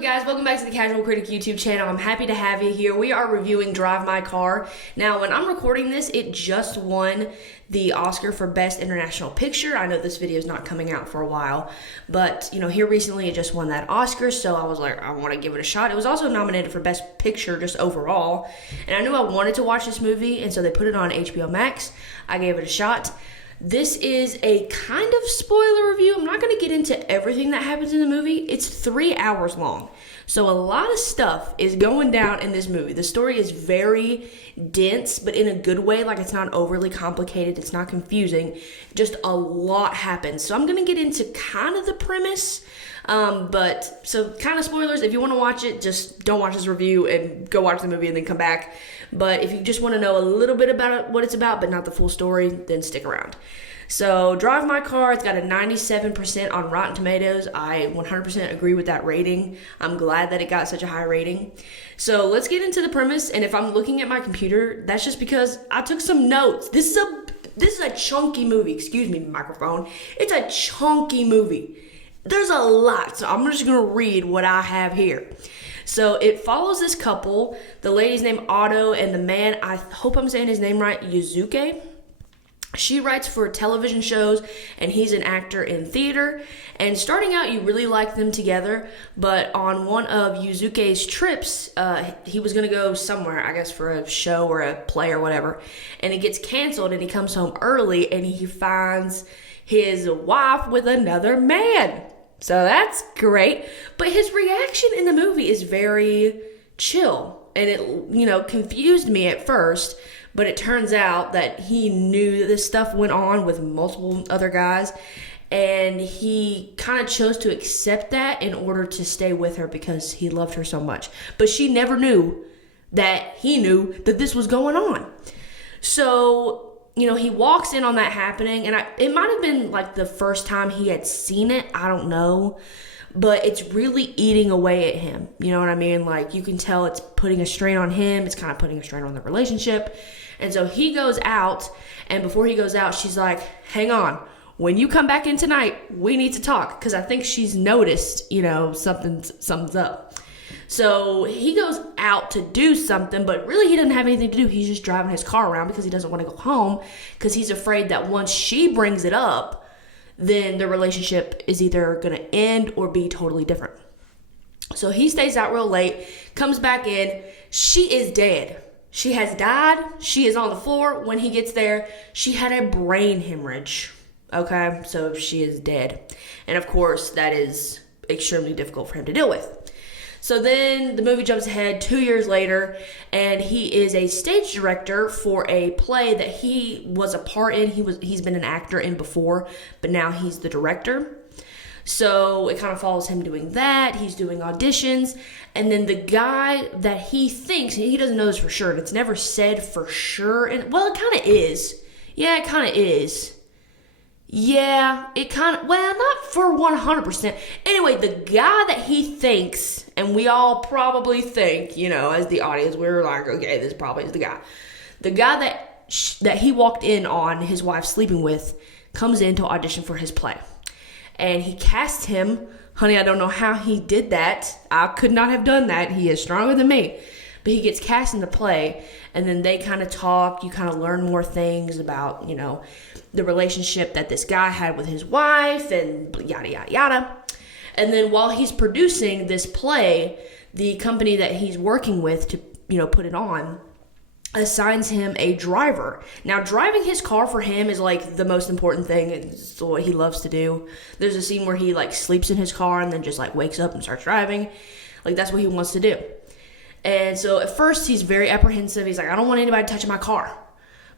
up, guys? Welcome back to the Casual Critic YouTube channel. I'm happy to have you here. We are reviewing Drive My Car. Now, when I'm recording this, it just won the Oscar for Best International Picture. I know this video is not coming out for a while, but here recently it just won that Oscar, so I was like, I want to give it a shot. It was also nominated for Best Picture just overall, and I knew I wanted to watch this movie, and so they put it on HBO Max. I gave it a shot. This is a kind of spoiler review. I'm not going to get into everything that happens in the movie. It's 3 hours long. So a lot of stuff is going down in this movie. The story is very dense, but in a good way. Like, it's not overly complicated. It's not confusing. Just a lot happens. So I'm going to get into kind of the premise. So kind of spoilers. If you want to watch it, just don't watch this review and go watch the movie and then come back. But if you just want to know a little bit about what it's about, but not the full story, then stick around. So Drive My Car, it's got a 97% on Rotten Tomatoes. I 100% agree with that rating. I'm glad that it got such a high rating. So let's get into the premise. And if I'm looking at my computer, that's just because I took some notes. This is a chunky movie. Excuse me, microphone. It's a chunky movie. There's a lot, so I'm just going to read what I have here. So it follows this couple. The lady's named Otto, and the man, I hope I'm saying his name right, Yuzuke. She writes for television shows, and he's an actor in theater. And starting out, you really like them together, but on one of Yuzuke's trips, he was going to go somewhere, I guess for a show or a play or whatever, and it gets canceled, and he comes home early, and he finds his wife with another man. So that's great. But his reaction in the movie is very chill. And it, confused me at first. But it turns out that he knew that this stuff went on with multiple other guys. And he kind of chose to accept that in order to stay with her because he loved her so much. But she never knew that he knew that this was going on. So he walks in on that happening, and it might have been like the first time he had seen it. I don't know, but it's really eating away at him. You know what I mean? Like, you can tell it's putting a strain on him. It's kind of putting a strain on the relationship. And so he goes out, and before he goes out, she's like, hang on. When you come back in tonight, we need to talk, because I think she's noticed, something's up. So he goes out to do something, but really he doesn't have anything to do. He's just driving his car around because he doesn't want to go home, because he's afraid that once she brings it up, then the relationship is either going to end or be totally different. So he stays out real late, comes back in. She is dead. She has died. She is on the floor. When he gets there, she had a brain hemorrhage. Okay, so she is dead. And of course, that is extremely difficult for him to deal with. So then the movie jumps ahead 2 years later, and he is a stage director for a play that he was a part in. He's been an actor in before, but now he's the director. So it kind of follows him doing that. He's doing auditions, and then the guy that he thinks, and he doesn't know this for sure, and it's never said for sure, and well, it kind of is. Yeah, it kind of is. Yeah, not for 100%. Anyway, the guy that he thinks, and we all probably think, as the audience, we were like, okay, this probably is the guy. The guy that he walked in on his wife sleeping with comes in to audition for his play. And he cast him. Honey, I don't know how he did that. I could not have done that. He is stronger than me. But he gets cast in the play, and then they kind of talk. You kind of learn more things about, the relationship that this guy had with his wife and yada, yada, yada. And then while he's producing this play, the company that he's working with to, put it on assigns him a driver. Now, driving his car for him is like the most important thing. It's what he loves to do. There's a scene where he like sleeps in his car and then just like wakes up and starts driving. Like, that's what he wants to do. And so at first he's very apprehensive. He's like, I don't want anybody touching my car.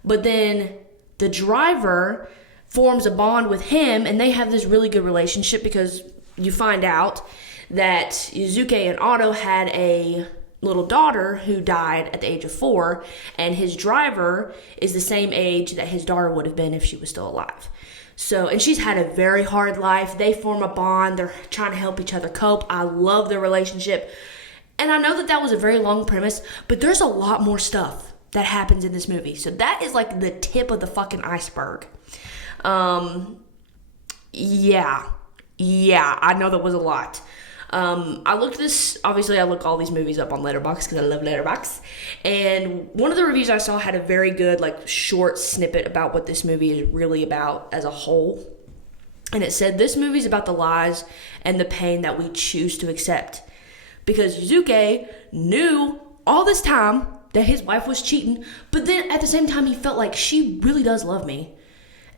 But then the driver forms a bond with him, and they have this really good relationship because you find out that Yuzuke and Otto had a little daughter who died at the age of 4, and his driver is the same age that his daughter would have been if she was still alive. So, and she's had a very hard life. They form a bond. They're trying to help each other cope. I love their relationship. And I know that was a very long premise, but there's a lot more stuff that happens in this movie. So that is like the tip of the fucking iceberg. Yeah, I know that was a lot. I looked this, obviously I look all these movies up on Letterboxd because I love Letterboxd. And one of the reviews I saw had a very good, like, short snippet about what this movie is really about as a whole. And it said, this movie is about the lies and the pain that we choose to accept. Because Yuzuke knew all this time that his wife was cheating, but then at the same time, he felt like she really does love me.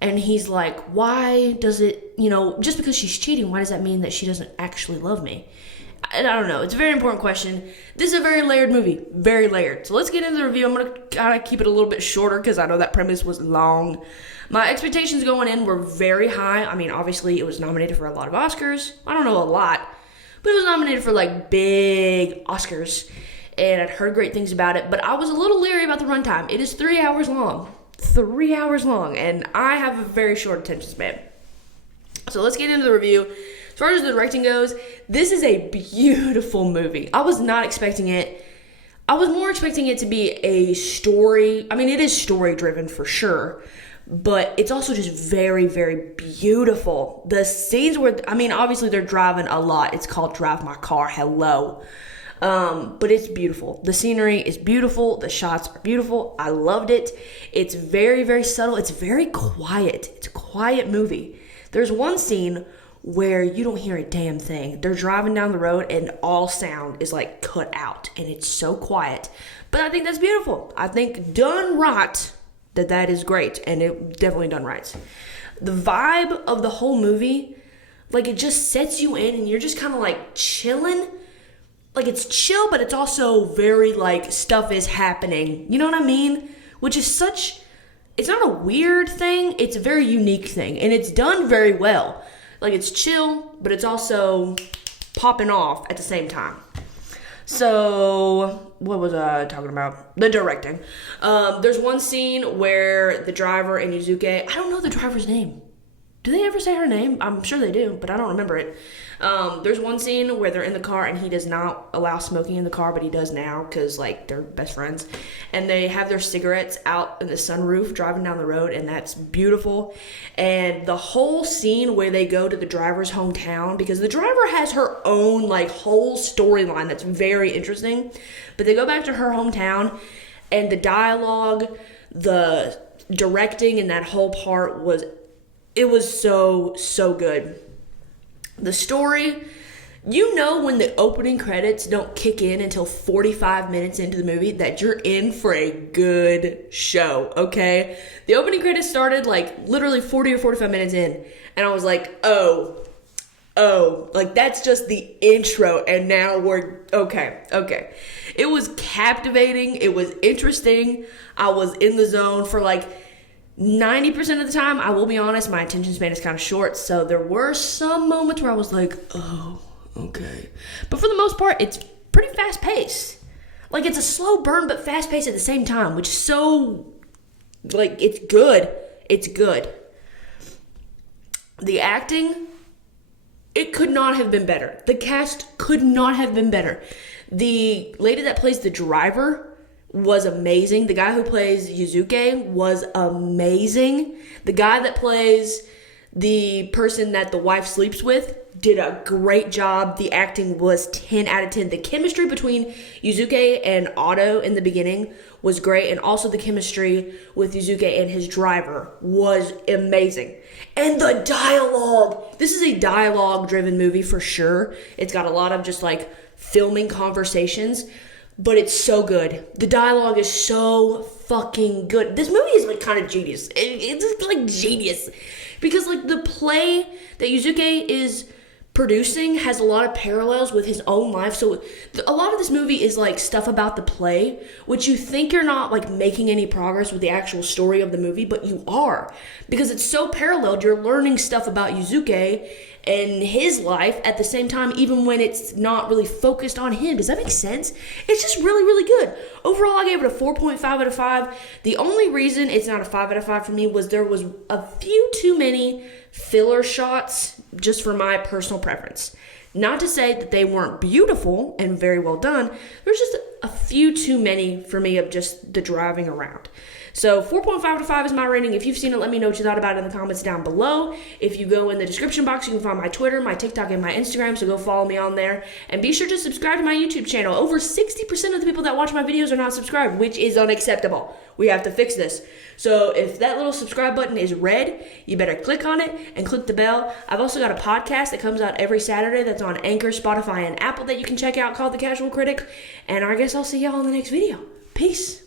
And he's like, why does it, just because she's cheating, why does that mean that she doesn't actually love me? And I don't know. It's a very important question. This is a very layered movie. Very layered. So let's get into the review. I'm going to kind of keep it a little bit shorter because I know that premise was long. My expectations going in were very high. I mean, obviously, it was nominated for a lot of Oscars. I don't know a lot, but it was nominated for, like, big Oscars. And I'd heard great things about it, but I was a little leery about the runtime. It is 3 hours long. 3 hours long, and I have a very short attention span. So let's get into the review. As far as the directing goes, this is a beautiful movie. I was not expecting it. I was more expecting it to be a story. I mean, it is story-driven for sure, but it's also just very, very beautiful. The scenes where, obviously they're driving a lot. It's called Drive My Car. Hello. But it's beautiful. The scenery is beautiful. The shots are beautiful. I loved it. It's very, very subtle. It's very quiet. It's a quiet movie. There's one scene where you don't hear a damn thing. They're driving down the road and all sound is like cut out and it's so quiet. But I think that's beautiful. I think done right, that is great, and it definitely done right. The vibe of the whole movie, like, it just sets you in and you're just kind of like chilling. Like, it's chill, but it's also very, like, stuff is happening. You know what I mean? Which is it's not a weird thing. It's a very unique thing. And it's done very well. Like, it's chill, but it's also popping off at the same time. So, what was I talking about? The directing. There's one scene where the driver and Yuzuke, I don't know the driver's name. Do they ever say her name? I'm sure they do, but I don't remember it. There's one scene where they're in the car and he does not allow smoking in the car, but he does now because, like, they're best friends. And they have their cigarettes out in the sunroof driving down the road, and that's beautiful. And the whole scene where they go to the driver's hometown, because the driver has her own, like, whole storyline that's very interesting. But they go back to her hometown, and the dialogue, the directing, and that whole part was so good. The story, when the opening credits don't kick in until 45 minutes into the movie, that you're in for a good show, okay? The opening credits started, like, literally 40 or 45 minutes in, and I was like, oh, like, that's just the intro, and now we're, okay. It was captivating, it was interesting, I was in the zone for, like, 90% of the time. I will be honest, my attention span is kind of short, so there were some moments where I was like, oh, okay. But for the most part, it's pretty fast-paced. Like, it's a slow burn, but fast-paced at the same time, which is so, like, it's good. It's good. The acting, it could not have been better. The cast could not have been better. The lady that plays the driver was amazing. The guy who plays Yuzuke was amazing. The guy that plays the person that the wife sleeps with did a great job. The acting was 10 out of 10. The chemistry between Yuzuke and Otto in the beginning was great, and also the chemistry with Yuzuke and his driver was amazing. And the dialogue. This is a dialogue-driven movie for sure. It's got a lot of just, like, filming conversations, but it's so good. The dialogue is so fucking good. This movie is, like, kind of genius. It's, like, genius. Because, like, the play that Yuzuke is producing has a lot of parallels with his own life. So a lot of this movie is, like, stuff about the play, which you think you're not, like, making any progress with the actual story of the movie, but you are. Because it's so paralleled. You're learning stuff about Yuzuke and his life at the same time, even when it's not really focused on him. Does that make sense? It's just really, really good. Overall, I gave it a 4.5 out of 5. The only reason it's not a 5 out of 5 for me was there was a few too many filler shots, just for my personal preference. Not to say that they weren't beautiful and very well done. There's just a few too many for me of just the driving around. So 4.5 out of 5 is my rating. If you've seen it, let me know what you thought about it in the comments down below. If you go in the description box, you can find my Twitter, my TikTok, and my Instagram, so go follow me on there. And be sure to subscribe to my YouTube channel. Over 60% of the people that watch my videos are not subscribed, which is unacceptable. We have to fix this. So if that little subscribe button is red, you better click on it and click the bell. I've also got a podcast that comes out every Saturday that's on Anchor, Spotify, and Apple that you can check out called The Casual Critic. And I guess I'll see y'all in the next video. Peace.